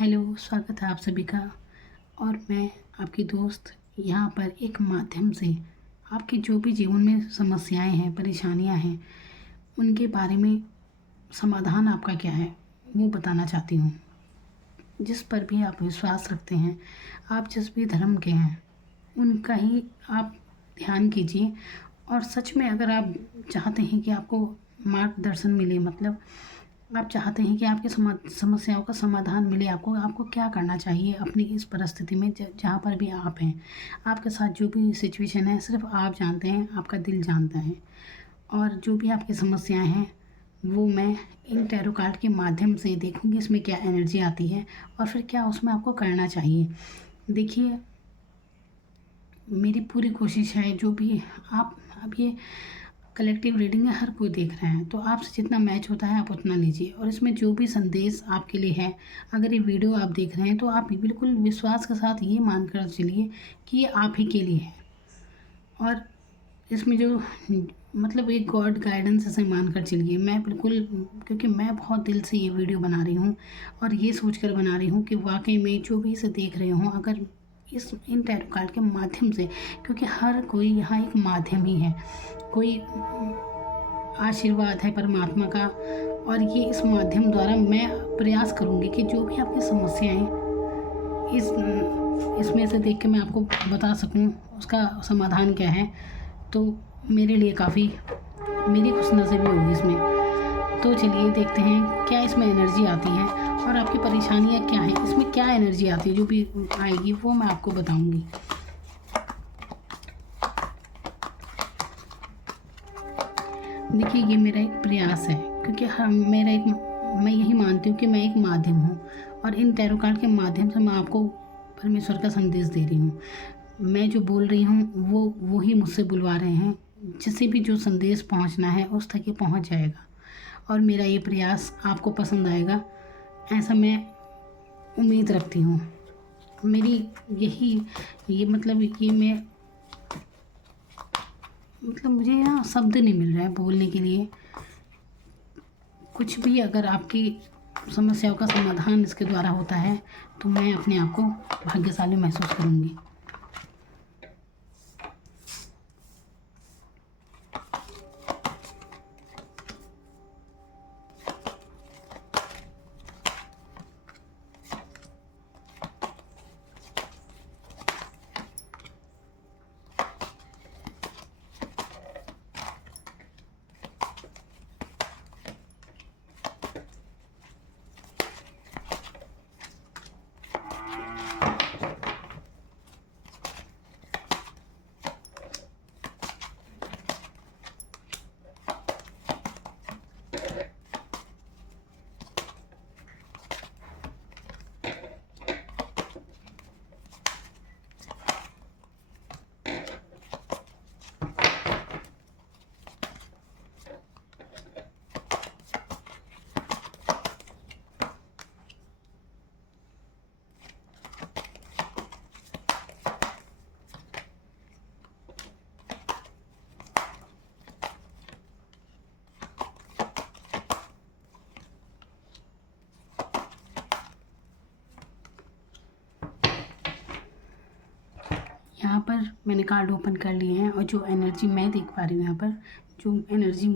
Hello, स्वागत है आप सभी का। और मैं आपकी दोस्त यहाँ पर एक माध्यम से आपके जो भी जीवन में समस्याएं हैं, परेशानियां हैं, उनके बारे में समाधान आपका क्या है वो बताना चाहती हूँ। जिस पर भी आप विश्वास रखते हैं, आप जिस भी धर्म के हैं, उनका ही आप ध्यान कीजिए। और सच में अगर आप चाहते हैं कि आपको मार्गदर्शन मिले, मतलब आप चाहते हैं कि आपकी समस्याओं का समाधान मिले, आपको आपको क्या करना चाहिए अपनी इस परिस्थिति में, जहाँ पर भी आप हैं, आपके साथ जो भी सिचुएशन है सिर्फ आप जानते हैं, आपका दिल जानता है। और जो भी आपकी समस्याएं हैं वो मैं इन टैरो कार्ड के माध्यम से देखूंगी इसमें क्या एनर्जी आती है और फिर क्या उसमें आपको करना चाहिए। देखिए, मेरी पूरी कोशिश है, जो भी आप अब ये कलेक्टिव रीडिंग है, हर कोई देख रहा है, तो आपसे जितना मैच होता है आप उतना लीजिए। और इसमें जो भी संदेश आपके लिए है, अगर ये वीडियो आप देख रहे हैं तो आप बिल्कुल विश्वास के साथ ये मान कर चलिए कि ये आप ही के लिए है। और इसमें जो मतलब एक गॉड गाइडेंस ऐसे मान कर चलिए, मैं बिल्कुल, क्योंकि मैं बहुत दिल से ये वीडियो बना रही हूँ और ये सोच कर बना रही हूँ कि वाकई में जो भी इसे देख रहे हों, अगर इन टैरो कार्ड के माध्यम से, क्योंकि हर कोई यहाँ एक माध्यम ही है, कोई आशीर्वाद है परमात्मा का। और ये इस माध्यम द्वारा मैं प्रयास करूँगी कि जो भी आपकी समस्याएं इसमें से देख के मैं आपको बता सकूं उसका समाधान क्या है, तो मेरे लिए काफ़ी मेरी खुश नसीबी होगी इसमें। तो चलिए देखते हैं क्या इसमें एनर्जी आती है और आपकी परेशानियां क्या हैं, इसमें क्या एनर्जी आती है, जो भी आएगी वो मैं आपको बताऊंगी। देखिए, ये मेरा एक प्रयास है, क्योंकि मैं यही मानती हूँ कि मैं एक माध्यम हूँ और इन टैरो कार्ड के माध्यम से मैं आपको परमेश्वर का संदेश दे रही हूँ। मैं जो बोल रही हूँ वो ही मुझसे बुलवा रहे हैं। जिसे भी जो संदेश पहुँचना है उस तक ये पहुँच जाएगा और मेरा ये प्रयास आपको पसंद आएगा, ऐसा मैं उम्मीद रखती हूँ। मेरी यही ये मतलब ये मैं मतलब मुझे ना शब्द नहीं मिल रहा है बोलने के लिए। कुछ भी अगर आपकी समस्याओं का समाधान इसके द्वारा होता है तो मैं अपने आप को भाग्यशाली महसूस करूँगी। यहाँ पर मैंने कार्ड ओपन कर लिए हैं और जो एनर्जी मैं देख पा रही हूँ, यहाँ पर जो एनर्जी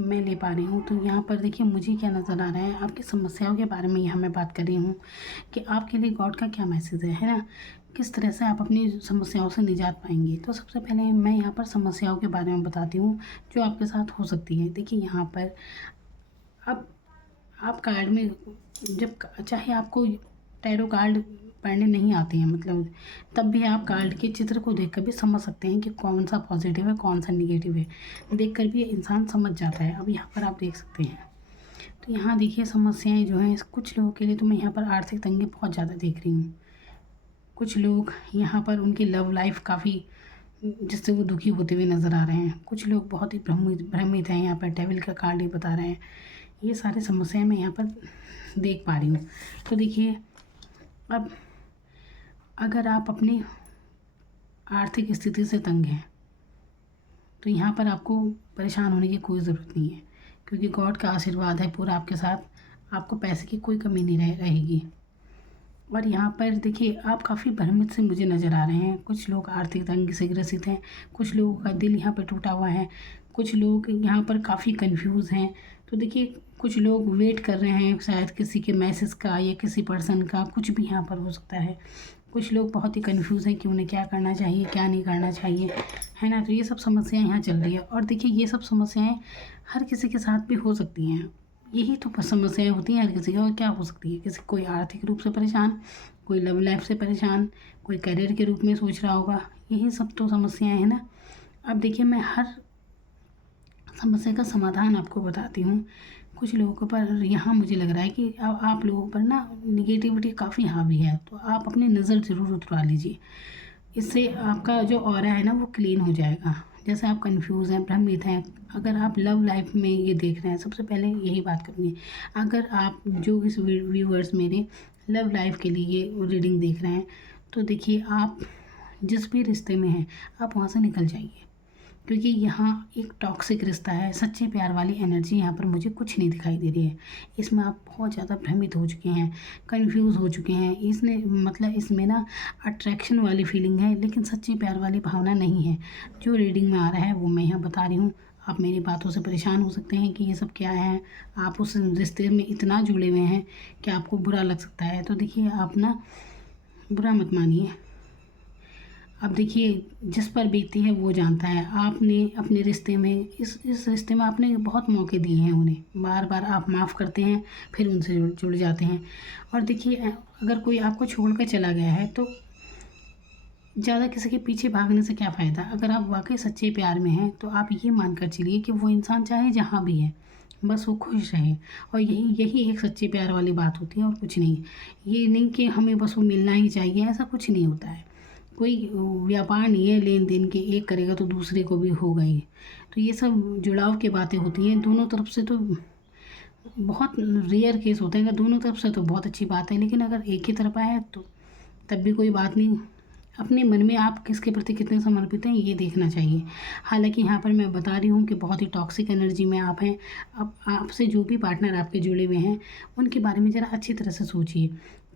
मैं ले पा रही हूँ, तो यहाँ पर देखिए मुझे क्या नज़र आ रहा है। आपकी समस्याओं के बारे में यहाँ मैं बात कर रही हूँ कि आपके लिए गॉड का क्या मैसेज है ना, किस तरह से आप अपनी समस्याओं से निजात पाएंगे। तो सबसे पहले मैं यहाँ पर समस्याओं के बारे में बताती हूँ जो आपके साथ हो सकती है। देखिए, यहाँ पर अब आप कार्ड में जब चाहे आपको टैरो कार्ड पढ़ने नहीं आते हैं, मतलब तब भी आप कार्ड के चित्र को देखकर भी समझ सकते हैं कि कौन सा पॉजिटिव है कौन सा निगेटिव है, देखकर भी इंसान समझ जाता है। अब यहाँ पर आप देख सकते हैं, तो यहाँ देखिए समस्याएं जो हैं कुछ लोगों के लिए, तो मैं यहाँ पर आर्थिक तंगी बहुत ज़्यादा देख रही हूँ। कुछ लोग यहाँ पर उनकी लव लाइफ काफ़ी, जिससे वो दुखी होते हुए नज़र आ रहे हैं। कुछ लोग बहुत ही भ्रमित हैं, यहाँ पर डेविल का कार्ड ही बता रहे हैं। ये सारी समस्याएं मैं यहाँ पर देख पा रही हूँ। तो देखिए, अब अगर आप अपनी आर्थिक स्थिति से तंग हैं तो यहाँ पर आपको परेशान होने की कोई ज़रूरत नहीं है, क्योंकि गॉड का आशीर्वाद है पूरा आपके साथ। आपको पैसे की कोई कमी नहीं रहेगी। और यहाँ पर देखिए आप काफ़ी भ्रमित से मुझे नज़र आ रहे हैं। कुछ लोग आर्थिक तंगी से ग्रसित हैं, कुछ लोगों का दिल यहाँ पर टूटा हुआ है, कुछ लोग यहाँ पर काफ़ी कंफ्यूज हैं। तो देखिए कुछ लोग वेट कर रहे हैं शायद किसी के मैसेज का या किसी पर्सन का, कुछ भी यहाँ पर हो सकता है। कुछ लोग बहुत ही कंफ्यूज हैं कि उन्हें क्या करना चाहिए, क्या नहीं करना चाहिए, है ना। तो ये सब समस्याएं यहाँ चल रही है। और देखिए ये सब समस्याएं हर किसी के साथ भी हो सकती हैं। यही तो समस्याएं होती हैं हर किसी की। और क्या हो सकती है, किसी कोई आर्थिक रूप से परेशान, कोई लव लाइफ से परेशान, कोई करियर के रूप में सोच रहा होगा। यही सब तो समस्याएं हैं ना। अब देखिए मैं हर समस्या का समाधान आपको बताती हूँ। कुछ लोगों पर यहाँ मुझे लग रहा है कि आप लोगों पर ना निगेटिविटी काफ़ी हावी है, तो आप अपनी नज़र ज़रूर उतरवा लीजिए। इससे आपका जो ऑरा है ना वो क्लीन हो जाएगा। जैसे आप कंफ्यूज हैं, भ्रमित हैं, अगर आप लव लाइफ में ये देख रहे हैं, सबसे पहले यही बात करूँगी। अगर आप जो इस व्यूअर्स मेरे लव लाइफ के लिए रीडिंग देख रहे हैं, तो देखिए आप जिस भी रिश्ते में हैं आप वहाँ से निकल जाइए, क्योंकि यहाँ एक टॉक्सिक रिश्ता है। सच्चे प्यार वाली एनर्जी यहाँ पर मुझे कुछ नहीं दिखाई दे रही है। इसमें आप बहुत ज़्यादा भ्रमित हो चुके हैं, कंफ्यूज हो चुके हैं। इसने मतलब इसमें ना अट्रैक्शन वाली फीलिंग है, लेकिन सच्ची प्यार वाली भावना नहीं है। जो रीडिंग में आ रहा है वो मैं यहाँ बता रही हूँ। आप मेरी बातों से परेशान हो सकते हैं कि ये सब क्या है, आप उस रिश्ते में इतना जुड़े हुए हैं कि आपको बुरा लग सकता है। तो देखिए आप ना बुरा मत मानिए। अब देखिए जिस पर बीतती है वो जानता है। आपने अपने रिश्ते में इस रिश्ते में आपने बहुत मौके दिए हैं उन्हें, बार बार आप माफ़ करते हैं, फिर उनसे जुड़ जाते हैं। और देखिए अगर कोई आपको छोड़ कर चला गया है तो ज़्यादा किसी के पीछे भागने से क्या फ़ायदा। अगर आप वाकई सच्चे प्यार में हैं तो आप ये मान कर चलिए कि वो इंसान चाहे जहाँ भी है बस वो खुश रहे। और यही यही एक सच्चे प्यार वाली बात होती है और कुछ नहीं। ये नहीं कि हमें बस वो मिलना ही चाहिए, ऐसा कुछ नहीं होता है। कोई व्यापार नहीं है लेन देन के, एक करेगा तो दूसरे को भी होगा ही। तो ये सब जुड़ाव की बातें होती हैं दोनों तरफ से। तो बहुत रेयर केस होते हैं, अगर दोनों तरफ से तो बहुत अच्छी बात है, लेकिन अगर एक ही तरफा है तो तब भी कोई बात नहीं। अपने मन में आप किसके प्रति कितने समर्पित हैं ये देखना चाहिए। हालांकि यहाँ पर मैं बता रही हूँ कि बहुत ही टॉक्सिक एनर्जी में आप हैं। अब आपसे जो भी पार्टनर आपके जुड़े हुए हैं उनके बारे में ज़रा अच्छी तरह से सोचिए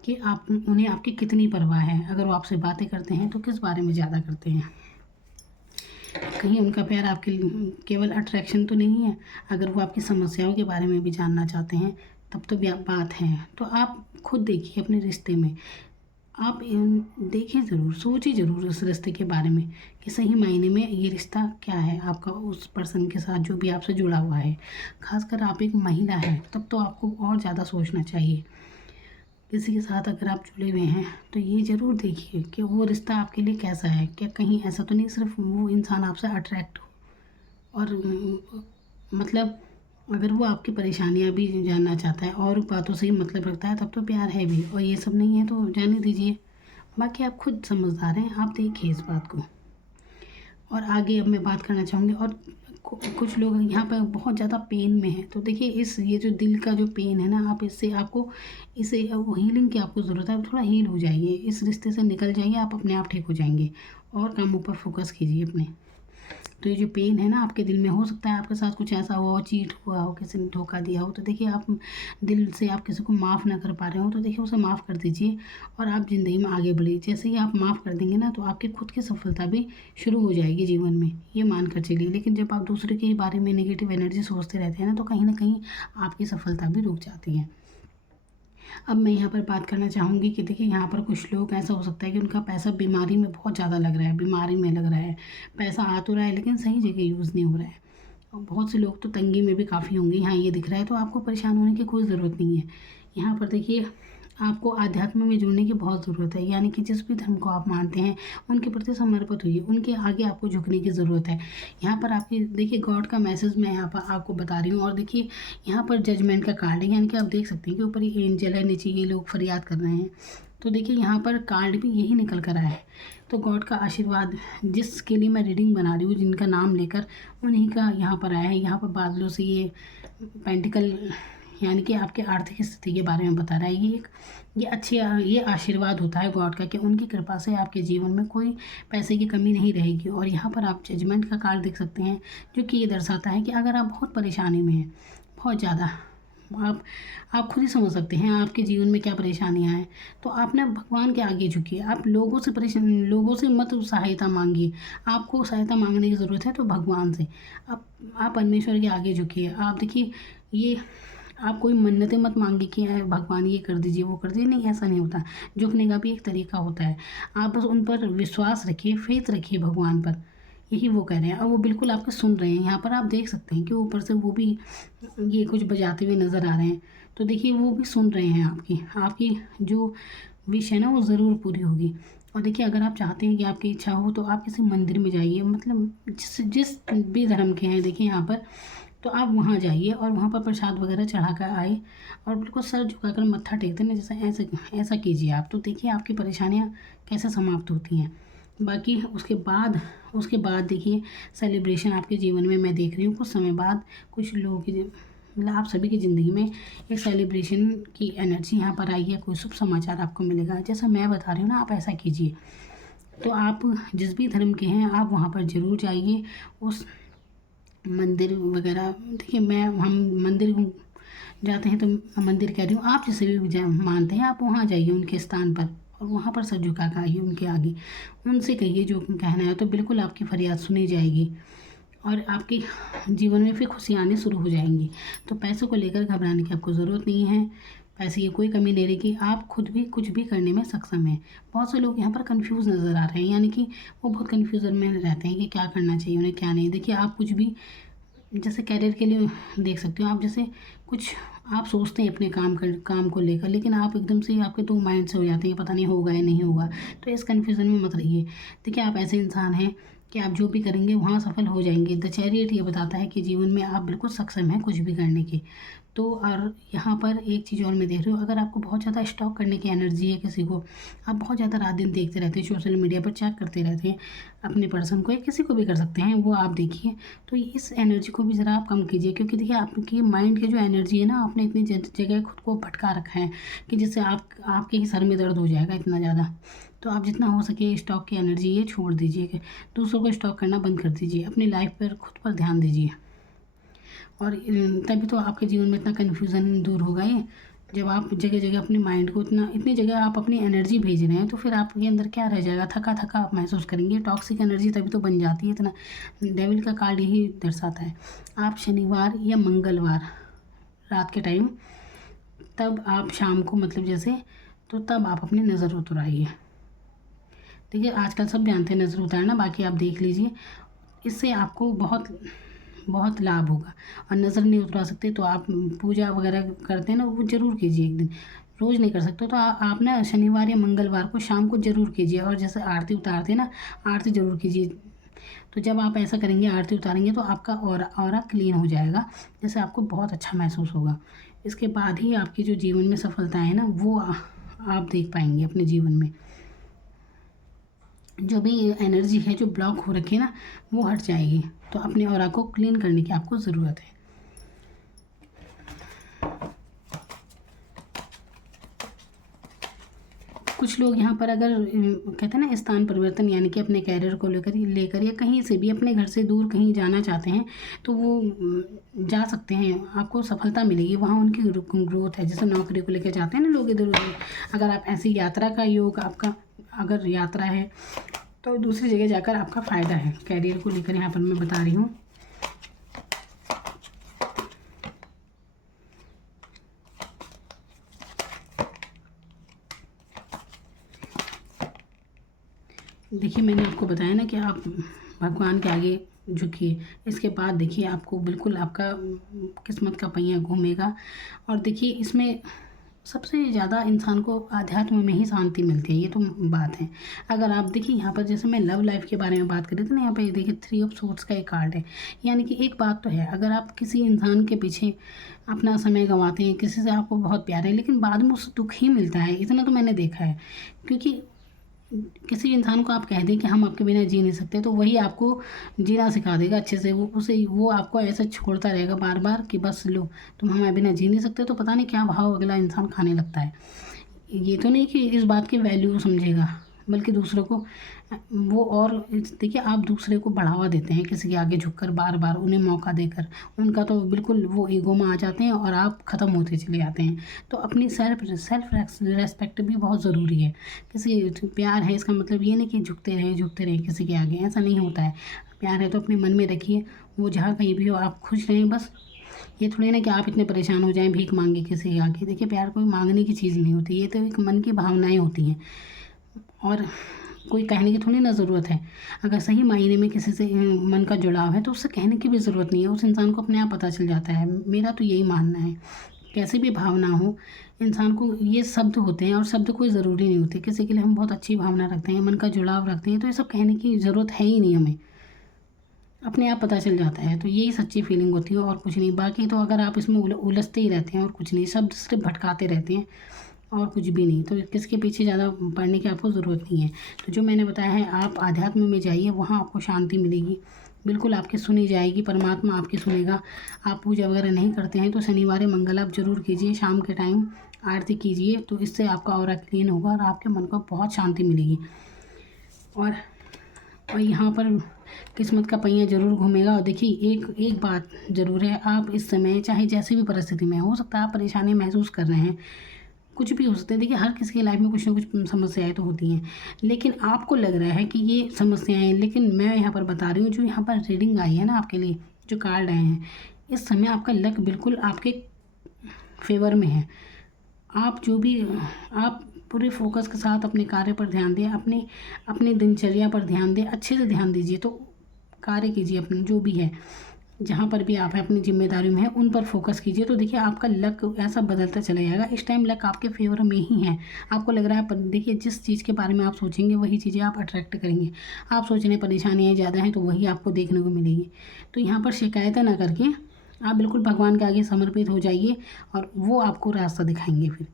कि आप उन्हें आपकी कितनी परवाह है। अगर वो आपसे बातें करते हैं तो किस बारे में ज़्यादा करते हैं। कहीं उनका प्यार आपके केवल अट्रैक्शन तो नहीं है। अगर वो आपकी समस्याओं के बारे में भी जानना चाहते हैं तब तो बात है। तो आप खुद देखिए अपने रिश्ते में, आप देखिए ज़रूर, सोचिए ज़रूर उस रिश्ते के बारे में कि सही मायने में ये रिश्ता क्या है आपका उस पर्सन के साथ जो भी आपसे जुड़ा हुआ है। खासकर आप एक महिला हैं तब तो आपको और ज़्यादा सोचना चाहिए। किसी के साथ अगर आप जुड़े हुए हैं तो ये ज़रूर देखिए कि वो रिश्ता आपके लिए कैसा है। क्या कहीं ऐसा तो नहीं सिर्फ वो इंसान आपसे अट्रैक्ट हो और मतलब अगर वो आपकी परेशानियां भी जानना चाहता है और बातों से ही मतलब रखता है तब तो प्यार है भी, और ये सब नहीं है तो जाने दीजिए। बाकी आप खुद समझदार हैं, आप देखिए इस बात को। और आगे अब मैं बात करना चाहूँगी। और कुछ लोग यहाँ पर बहुत ज़्यादा पेन में हैं, तो देखिए ये जो दिल का जो पेन है ना, आप इसे हीलिंग की आपको ज़रूरत है। थोड़ा हील हो जाइए, इस रिश्ते से निकल जाइए, आप अपने आप ठीक हो जाएंगे। और कामों पर फोकस कीजिए अपने। तो ये जो पेन है ना आपके दिल में, हो सकता है आपके साथ कुछ ऐसा हुआ हो, चीट हुआ हो, किसी ने धोखा दिया हो, तो देखिए आप दिल से आप किसी को माफ़ ना कर पा रहे हो तो देखिए उसे माफ़ कर दीजिए और आप ज़िंदगी में आगे बढ़िए। जैसे ही आप माफ़ कर देंगे ना तो आपकी खुद की सफलता भी शुरू हो जाएगी जीवन में, ये मान कर चलिए। लेकिन जब आप दूसरे के बारे में नेगेटिव एनर्जी सोचते रहते हैं ना तो कहीं ना कहीं आपकी सफलता भी रुक जाती है। अब मैं यहाँ पर बात करना चाहूँगी कि देखिए यहाँ पर कुछ लोग ऐसा हो सकता है कि उनका पैसा बीमारी में बहुत ज़्यादा लग रहा है, बीमारी में लग रहा है, पैसा आ तो रहा है लेकिन सही जगह यूज़ नहीं हो रहा है। और बहुत से लोग तो तंगी में भी काफ़ी होंगे, यहाँ ये दिख रहा है। तो आपको परेशान होने की कोई ज़रूरत नहीं है। यहाँ पर देखिए आपको आध्यात्म में जुड़ने की बहुत ज़रूरत है, यानी कि जिस भी धर्म को आप मानते हैं उनके प्रति समर्पित होइए, उनके आगे आपको झुकने की ज़रूरत है। यहाँ पर आपकी देखिए गॉड का मैसेज मैं यहाँ पर आपको बता रही हूँ। और देखिए यहाँ पर जजमेंट का कार्ड है, यानी कि आप देख सकते हैं कि ऊपर ये एंजल है, नीचे ये लोग फरियाद कर रहे हैं। तो देखिए यहाँ पर कार्ड भी यही निकल कर आया है। तो गॉड का आशीर्वाद जिसके लिए मैं रीडिंग बना रही हूँ, जिनका नाम लेकर, उन्हीं का यहाँ पर आया है। यहाँ पर बादलों से ये पेंटिकल यानी कि आपके आर्थिक स्थिति के बारे में बता रहा है। ये आशीर्वाद होता है गॉड का कि उनकी कृपा से आपके जीवन में कोई पैसे की कमी नहीं रहेगी। और यहाँ पर आप जजमेंट का कार्ड देख सकते हैं जो कि ये दर्शाता है कि अगर आप बहुत परेशानी में हैं, बहुत ज़्यादा आप खुद ही समझ सकते हैं आपके जीवन में क्या परेशानियां हैं। तो आप ना भगवान के आगे झुकिए, आप लोगों से मत सहायता मांगिए। आपको सहायता मांगने की ज़रूरत है तो भगवान से। आप परमेश्वर के आगे झुकिए। आप देखिए, ये आप कोई मन्नतें मत मांगिए कि भगवान ये कर दीजिए वो कर दीजिए, नहीं, ऐसा नहीं होता। झुकने का भी एक तरीका होता है। आप बस उन पर विश्वास रखिए, फेथ रखिए भगवान पर। यही वो कह रहे हैं और वो बिल्कुल आपको सुन रहे हैं। यहाँ पर आप देख सकते हैं कि ऊपर से वो भी ये कुछ बजाते हुए नज़र आ रहे हैं। तो देखिए वो भी सुन रहे हैं आपकी जो विश है ना वो ज़रूर पूरी होगी। और देखिए, अगर आप चाहते हैं कि आपकी इच्छा हो तो आप किसी मंदिर में जाइए, मतलब जिस जिस भी धर्म के हैं देखिए यहाँ पर, तो आप वहाँ जाइए और वहाँ पर प्रसाद वगैरह चढ़ा कर आए और बिल्कुल सर झुकाकर मत्था टेकते ना, जैसे ऐसे ऐसा कीजिए आप। तो देखिए आपकी परेशानियाँ कैसे समाप्त होती हैं। बाकी उसके बाद देखिए सेलिब्रेशन आपके जीवन में मैं देख रही हूँ कुछ समय बाद कुछ लोगों की मतलब आप सभी की ज़िंदगी में एक सेलिब्रेशन की एनर्जी यहाँ पर आई है। कोई शुभ समाचार आपको मिलेगा, जैसा मैं बता रही हूँ ना, आप ऐसा कीजिए। तो आप जिस भी धर्म के हैं आप वहाँ पर ज़रूर जाइए। उस मंदिर वगैरह देखिए, हम मंदिर जाते हैं तो मंदिर कह रही हूँ, आप जिसे भी मानते हैं आप वहाँ जाइए उनके स्थान पर और वहाँ पर सर झुका कर आइए उनके आगे। उनसे कहिए जो कहना है, तो बिल्कुल आपकी फरियाद सुनी जाएगी और आपके जीवन में फिर खुशी आनी शुरू हो जाएंगी। तो पैसों को लेकर घबराने की आपको ज़रूरत नहीं है। पैसे की कोई कमी नहीं रहेगी, आप खुद भी कुछ भी करने में सक्षम हैं। बहुत से लोग यहाँ पर कंफ्यूज नज़र आ रहे हैं, यानी कि वो बहुत कन्फ्यूज़न में रहते हैं कि क्या करना चाहिए उन्हें क्या नहीं। देखिए, आप कुछ भी जैसे कैरियर के लिए देख सकते हो, आप जैसे कुछ आप सोचते हैं अपने काम को लेकर, लेकिन आप एकदम से आपके दो माइंड से हो जाते हैं, पता नहीं होगा या नहीं होगा। तो इस कन्फ्यूज़न में मत रहिए। देखिए, आप ऐसे इंसान हैं कि आप जो भी करेंगे वहाँ सफल हो जाएंगे। द चैरियट ये बताता है कि जीवन में आप बिल्कुल सक्षम हैं कुछ भी करने के। तो और यहाँ पर एक चीज़ और मैं देख रही हूँ, अगर आपको बहुत ज़्यादा स्टॉक करने की एनर्जी है किसी को, आप बहुत ज़्यादा रात दिन देखते रहते हैं, सोशल मीडिया पर चेक करते रहते हैं अपने पर्सन को, या किसी को भी कर सकते हैं, वो आप देखिए। तो इस एनर्जी को भी ज़रा आप कम कीजिए, क्योंकि देखिए आपकी माइंड की जो एनर्जी है ना, आपने इतनी जगह खुद को भटका रखा है कि जिससे आपके ही सर में दर्द हो जाएगा इतना ज़्यादा। तो आप जितना हो सके स्टॉक की एनर्जी ये छोड़ दीजिए, दूसरों को स्टॉक करना बंद कर दीजिए, अपनी लाइफ पर खुद पर ध्यान दीजिए। और तभी तो आपके जीवन में इतना कन्फ्यूज़न दूर होगा। ये जब आप जगह जगह अपने माइंड को इतनी जगह आप अपनी एनर्जी भेज रहे हैं, तो फिर आपके अंदर क्या रह जाएगा, थका थका आप महसूस करेंगे। टॉक्सिक एनर्जी तभी तो बन जाती है इतना। डेविल का कार्ड यही दर्शाता है। आप शनिवार या मंगलवार रात के टाइम, तब आप शाम को मतलब जैसे, तो तब आप अपनी नज़र उतराइए। देखिए, आजकल सब जानते हैं नज़र उतारना, बाकी आप देख लीजिए, इससे आपको बहुत बहुत लाभ होगा। और नज़र नहीं उतरा सकते तो आप पूजा वगैरह करते हैं ना, वो ज़रूर कीजिए एक दिन। रोज़ नहीं कर सकते तो आप ना शनिवार या मंगलवार को शाम को ज़रूर कीजिए। और जैसे आरती उतारते हैं ना, आरती ज़रूर कीजिए। तो जब आप ऐसा करेंगे, आरती उतारेंगे, तो आपका ऑरा क्लीन हो जाएगा, जैसे आपको बहुत अच्छा महसूस होगा। इसके बाद ही आपकी जो जीवन में सफलता है ना, वो आप देख पाएंगे अपने जीवन में। जो भी एनर्जी है जो ब्लॉक हो रखी है ना, वो हट जाएगी। तो अपने ऑरा को क्लीन करने की आपको ज़रूरत है। कुछ लोग यहाँ पर अगर कहते हैं ना स्थान परिवर्तन, यानी कि अपने कैरियर को लेकर या कहीं से भी अपने घर से दूर कहीं जाना चाहते हैं, तो वो जा सकते हैं, आपको सफलता मिलेगी वहाँ। उनकी ग्रोथ है, जैसे नौकरी को लेकर जाते हैं ना लोग इधर उधर। अगर आप ऐसी यात्रा का योग आपका अगर यात्रा है, तो दूसरी जगह जाकर आपका फ़ायदा है। कैरियर को लेकर यहाँ पर मैं बता रही हूँ। देखिए, मैंने आपको बताया ना कि आप भगवान के आगे झुकिए। इसके बाद देखिए आपको बिल्कुल आपका किस्मत का पहिया घूमेगा। और देखिए, इसमें सबसे ज़्यादा इंसान को आध्यात्म में ही शांति मिलती है, ये तो बात है। अगर आप देखिए यहाँ पर, जैसे मैं लव लाइफ के बारे में बात कर रही थी ना, यहाँ पे देखिए 3 ऑफ सोर्ड्स का एक कार्ड है। यानी कि एक बात तो है, अगर आप किसी इंसान के पीछे अपना समय गंवाते हैं, किसी से आपको बहुत प्यार है, लेकिन बाद में उससे दुख ही मिलता है, इतना तो मैंने देखा है। क्योंकि किसी इंसान को आप कह दें कि हम आपके बिना जी नहीं सकते, तो वही आपको जीना सिखा देगा अच्छे से। वो आपको ऐसा छोड़ता रहेगा बार बार कि बस लो, तुम हमारे बिना जी नहीं सकते, तो पता नहीं क्या भाव अगला इंसान खाने लगता है। ये तो नहीं कि इस बात की वैल्यू समझेगा, बल्कि दूसरों को वो और देखिए आप दूसरे को बढ़ावा देते हैं किसी के आगे झुककर, बार बार उन्हें मौका देकर। उनका तो बिल्कुल वो ईगो में आ जाते हैं और आप ख़त्म होते चले जाते हैं। तो अपनी सेल्फ सेल्फ रेस्पेक्ट भी बहुत ज़रूरी है। किसी प्यार है इसका मतलब ये नहीं कि झुकते रहें किसी के आगे, ऐसा नहीं होता है। प्यार है तो अपने मन में रखिए, वो जहाँ कहीं भी हो आप खुश रहें बस। ये थोड़ी ना कि आप इतने परेशान हो जाएं भीख मांगे किसी के आगे। देखिए प्यार कोई मांगने की चीज़ नहीं होती, ये तो एक मन की भावनाएं होती हैं और कोई कहने की थोड़ी ना ज़रूरत है। अगर सही मायने में किसी से मन का जुड़ाव है तो उससे कहने की भी ज़रूरत नहीं है, उस इंसान को अपने आप पता चल जाता है। मेरा तो यही मानना है। कैसी भी भावना हो, इंसान को ये शब्द होते हैं और शब्द कोई ज़रूरी नहीं होते। किसी के लिए हम बहुत अच्छी भावना रखते हैं, मन का जुड़ाव रखते हैं, तो ये सब कहने की ज़रूरत है ही नहीं हमें, अपने आप पता चल जाता है। तो यही सच्ची फीलिंग होती है और कुछ नहीं। बाकी तो अगर आप इसमें उलझते ही रहते हैं और कुछ नहीं, शब्द सिर्फ भटकाते रहते हैं और कुछ भी नहीं, तो किसके पीछे ज़्यादा पढ़ने की आपको ज़रूरत नहीं है। तो जो मैंने बताया है, आप आध्यात्म में जाइए, वहाँ आपको शांति मिलेगी, बिल्कुल आपकी सुनी जाएगी, परमात्मा आपकी सुनेगा। आप पूजा वगैरह नहीं करते हैं तो शनिवार मंगल आप ज़रूर कीजिए, शाम के टाइम आरती कीजिए, तो इससे आपका ऑरा क्लीन होगा और आपके मन को बहुत शांति मिलेगी। और यहाँ पर किस्मत का पहिया ज़रूर घूमेगा। और देखिए एक बात ज़रूर है, आप इस समय चाहे जैसी भी परिस्थिति में हो सकता है आप परेशानी महसूस कर रहे हैं, कुछ भी हो सकता है। देखिए हर किसी की लाइफ में कुछ ना कुछ समस्याएं तो होती हैं, लेकिन आपको लग रहा है कि ये समस्याएं हैं, लेकिन मैं यहाँ पर बता रही हूँ, जो यहाँ पर रीडिंग आई है ना आपके लिए, जो कार्ड आए हैं, इस समय आपका लक बिल्कुल आपके फेवर में है। आप जो भी आप पूरे फोकस के साथ अपने कार्य पर ध्यान दें, अपने दिनचर्या पर ध्यान दें, अच्छे से ध्यान दीजिए, तो कार्य कीजिए अपने जो भी है, जहाँ पर भी आप हैं अपनी जिम्मेदारियों में है उन पर फोकस कीजिए। तो देखिए आपका लक ऐसा बदलता चला जाएगा। इस टाइम लक आपके फेवर में ही है, आपको लग रहा है। पर देखिए जिस चीज़ के बारे में आप सोचेंगे वही चीज़ें आप अट्रैक्ट करेंगे। आप सोच रहे हैं परेशानियाँ ज़्यादा हैं तो वही आपको देखने को मिलेगी। तो यहाँ पर शिकायतें ना करके आप बिल्कुल भगवान के आगे समर्पित हो जाइए और वो आपको रास्ता दिखाएंगे। फिर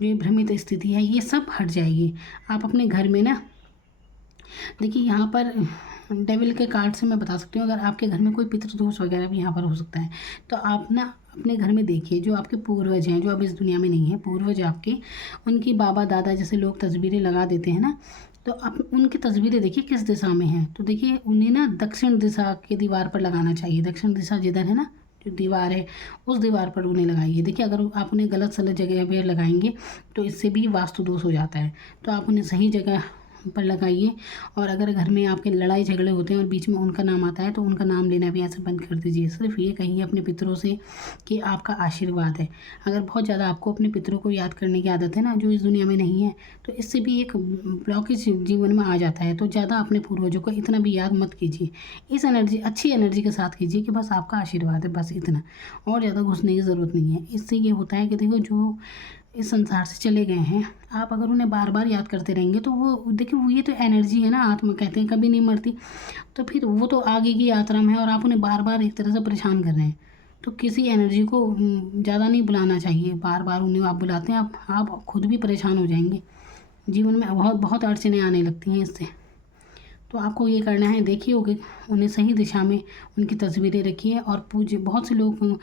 जो ये भ्रमित स्थिति है ये सब हट जाएगी। आप अपने घर में ना देखिए, यहाँ पर डेविल के कार्ड से मैं बता सकती हूँ, अगर आपके घर में कोई पितृदोष वगैरह भी यहाँ पर हो सकता है, तो आप ना अपने घर में देखिए, जो आपके पूर्वज हैं, जो अब इस दुनिया में नहीं है, पूर्वज आपके, उनकी बाबा दादा जैसे लोग तस्वीरें लगा देते हैं ना, तो आप उनकी तस्वीरें देखिए किस दिशा में हैं। तो देखिए उन्हें ना दक्षिण दिशा की दीवार पर लगाना चाहिए। दक्षिण दिशा जिधर है ना, जो दीवार है उस दीवार पर उन्हें लगाइए। देखिए अगर आप उन्हें गलत सलत जगह पर लगाएंगे तो इससे भी वास्तु दोष हो जाता है। तो आप उन्हें सही जगह पर लगाइए। और अगर घर में आपके लड़ाई झगड़े होते हैं और बीच में उनका नाम आता है तो उनका नाम लेना भी ऐसे बंद कर दीजिए। सिर्फ ये कहिए अपने पितरों से कि आपका आशीर्वाद है। अगर बहुत ज़्यादा आपको अपने पितरों को याद करने की आदत है ना, जो इस दुनिया में नहीं है, तो इससे भी एक ब्लॉकेज जीवन में आ जाता है। तो ज़्यादा अपने पूर्वजों को इतना भी याद मत कीजिए। इस एनर्जी, अच्छी एनर्जी के साथ कीजिए कि बस आपका आशीर्वाद है, बस इतना, और ज़्यादा घुसने की ज़रूरत नहीं है। इससे ये होता है कि देखो जो इस संसार से चले गए हैं, आप अगर उन्हें बार बार याद करते रहेंगे तो वो देखिए, वो ये तो एनर्जी है ना, आत्मा कहते हैं कभी नहीं मरती, तो फिर वो तो आगे की यात्रा में है और आप उन्हें बार बार एक तरह से परेशान कर रहे हैं। तो किसी एनर्जी को ज़्यादा नहीं बुलाना चाहिए। बार बार उन्हें आप बुलाते हैं, आप खुद भी परेशान हो जाएंगे। जीवन में बहुत बहुत अड़चनें आने लगती हैं इससे। तो आपको ये करना है, देखिए होगे उन्हें सही दिशा में उनकी तस्वीरें रखिए। और पूजे, बहुत से लोग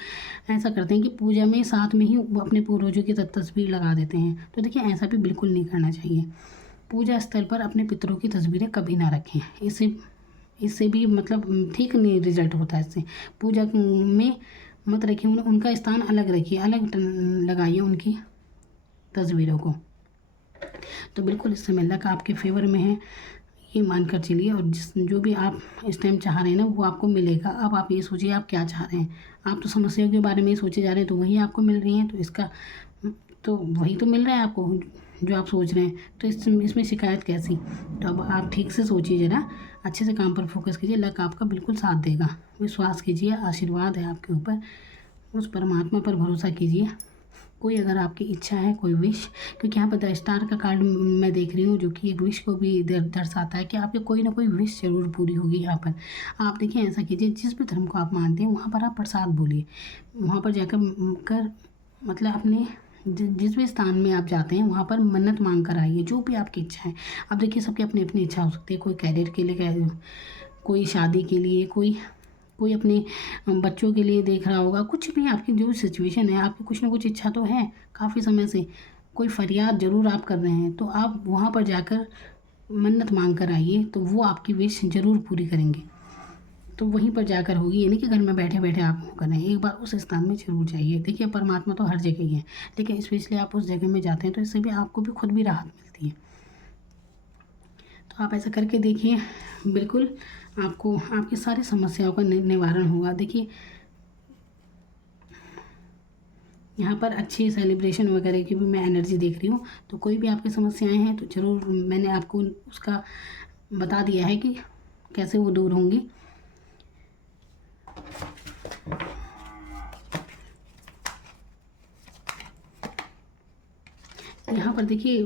ऐसा करते हैं कि पूजा में साथ में ही वो अपने पूर्वजों की तस्वीर लगा देते हैं। तो देखिए ऐसा भी बिल्कुल नहीं करना चाहिए। पूजा स्थल पर अपने पितरों की तस्वीरें कभी ना रखें। इससे भी मतलब ठीक नहीं रिजल्ट होता है। इससे पूजा में मत रखिए, उनका स्थान अलग रखिए, अलग लगाइए उनकी तस्वीरों को। तो बिल्कुल इस समय लक आपके फेवर में है, ये मानकर चलिए। और जो भी आप इस टाइम चाह रहे हैं ना वो आपको मिलेगा। अब आप ये सोचिए आप क्या चाह रहे हैं। आप तो समस्याओं के बारे में ही सोचे जा रहे हैं तो वही आपको मिल रही है, तो वही तो मिल रहा है आपको जो आप सोच रहे हैं। तो इसमें शिकायत कैसी। तो अब आप ठीक से सोचिए, ज़रा अच्छे से काम पर फोकस कीजिए, लक आपका बिल्कुल साथ देगा। विश्वास कीजिए, आशीर्वाद है आपके ऊपर, उस परमात्मा पर भरोसा कीजिए। कोई अगर आपकी इच्छा है, कोई विश, क्योंकि यहाँ पर द स्टार का कार्ड मैं देख रही हूँ जो कि एक विश को भी दर्शाता है कि आपकी कोई ना कोई विश जरूर पूरी होगी। यहाँ पर आप देखिए, ऐसा कीजिए, जिस भी धर्म को आप मानते हैं वहाँ पर आप प्रसाद बोलिए। वहाँ पर जाकर मतलब अपने जिस भी स्थान में आप जाते हैं वहाँ पर मन्नत मांग कर आइए, जो भी आपकी इच्छा है। अब देखिए सबकी अपनी अपनी इच्छा हो सकती है। कोई कैरियर के लिए, कोई शादी के लिए, कोई अपने बच्चों के लिए देख रहा होगा। कुछ भी आपकी जो सिचुएशन है, आपकी कुछ ना कुछ इच्छा तो है काफ़ी समय से, कोई फरियाद ज़रूर आप कर रहे हैं। तो आप वहाँ पर जाकर मन्नत मांग कर आइए तो वो आपकी विश ज़रूर पूरी करेंगे। तो वहीं पर जाकर होगी, ये नहीं कि घर में बैठे बैठे आप वो करें, एक बार उस स्थान में ज़रूर जाइए। देखिए परमात्मा तो हर जगह ही है, लेकिन स्पेशली आप उस जगह में जाते हैं तो इससे भी आपको भी खुद भी राहत मिलती है। तो आप ऐसा करके देखिए, बिल्कुल आपको आपकी सारी समस्याओं का निवारण होगा। देखिए यहाँ पर अच्छी सेलिब्रेशन वगैरह की भी मैं एनर्जी देख रही हूँ। तो कोई भी आपकी समस्याएं हैं तो ज़रूर मैंने आपको उसका बता दिया है कि कैसे वो दूर होंगी। यहाँ पर देखिए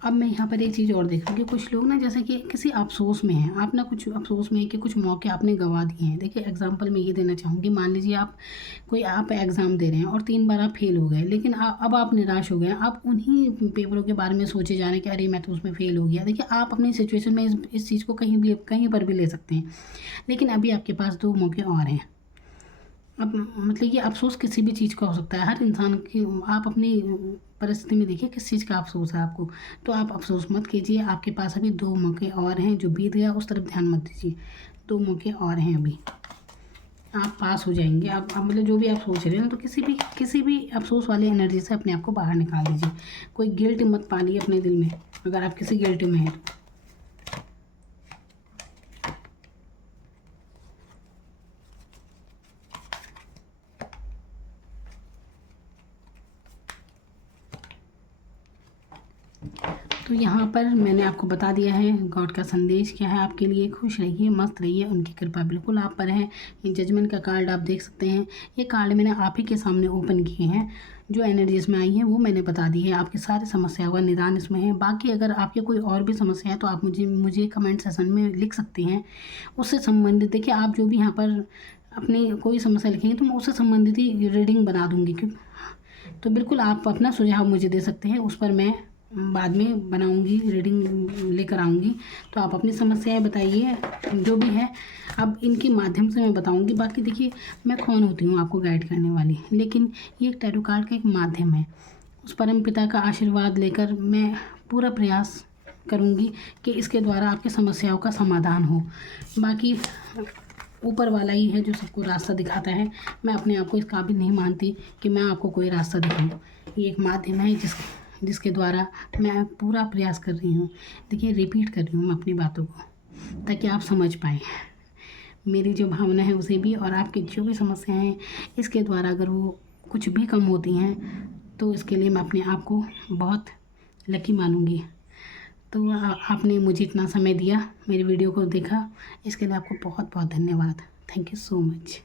अब मैं यहाँ पर एक चीज़ और देख रही हूँ कि कुछ लोग ना जैसे कि किसी अफसोस में हैं, आप ना कुछ अफसोस में है कि कुछ मौके आपने गंवा दिए हैं। देखिए एग्जांपल मैं ये देना चाहूँगी, मान लीजिए आप एग्ज़ाम दे रहे हैं और 3 बार आप फेल हो गए, लेकिन अब आप निराश हो गए, आप उन्हीं पेपरों के बारे में सोचे जा रहे हैं कि अरे मैं तो उसमें फ़ेल हो गया। देखिए आप अपनी सिचुएशन में इस चीज़ को कहीं पर भी ले सकते हैं, लेकिन अभी आपके पास 2 मौके और हैं। अब मतलब ये अफ़सोस किसी भी चीज़ का हो सकता है, हर इंसान की। आप अपनी परिस्थिति में देखिए किस चीज़ का अफ़सोस है आपको, तो आप अफ़सोस मत कीजिए। आपके पास अभी 2 मौके और हैं, जो बीत गया उस तरफ ध्यान मत दीजिए। 2 मौके और हैं अभी, आप पास हो जाएंगे। आप मतलब जो भी आप सोच रहे हैं तो किसी भी अफ़सोस वाली एनर्जी से अपने आप को बाहर निकाल दीजिए। कोई गिल्ट मत पालिए अपने दिल में, अगर आप किसी गिल्ट में हैं तो। तो यहाँ पर मैंने आपको बता दिया है गॉड का संदेश क्या है आपके लिए। खुश रहिए, मस्त रहिए, उनकी कृपा बिल्कुल आप पर है। ये जजमेंट का कार्ड आप देख सकते हैं, ये कार्ड मैंने आप ही के सामने ओपन किए हैं। जो एनर्जी इसमें आई है वो मैंने बता दी है, आपकी सारी समस्याओं का निदान इसमें है। बाकी अगर आपके कोई और भी समस्या है तो आप मुझे कमेंट सेशन में लिख सकते हैं, उससे संबंधित। देखिए आप जो भी यहाँ पर अपनी कोई समस्या लिखेंगे तो मैं उससे संबंधित ही रीडिंग बना दूँगी, क्योंकि तो बिल्कुल आप अपना सुझाव मुझे दे सकते हैं, उस पर मैं बाद में बनाऊंगी, रीडिंग लेकर आऊँगी। तो आप अपनी समस्याएं बताइए जो भी है, अब इनके माध्यम से मैं बताऊंगी। बाकी देखिए मैं कौन होती हूँ आपको गाइड करने वाली, लेकिन ये एक टैरो कार्ड का एक माध्यम है। उस परम पिता का आशीर्वाद लेकर मैं पूरा प्रयास करूँगी कि इसके द्वारा आपकी समस्याओं का समाधान हो। बाकी ऊपर वाला ही है जो सबको रास्ता दिखाता है। मैं अपने आप को इस काबिल नहीं मानती कि मैं आपको कोई रास्ता दिखाऊँ। ये एक माध्यम है जिसके द्वारा मैं पूरा प्रयास कर रही हूँ। देखिए रिपीट कर रही हूँ मैं अपनी बातों को, ताकि आप समझ पाएँ मेरी जो भावना है उसे भी, और आपकी जो भी समस्याएं हैं इसके द्वारा अगर वो कुछ भी कम होती हैं तो इसके लिए मैं अपने आप को बहुत लकी मानूँगी। तो आपने मुझे इतना समय दिया, मेरी वीडियो को देखा, इसके लिए आपको बहुत बहुत धन्यवाद। Thank you so much.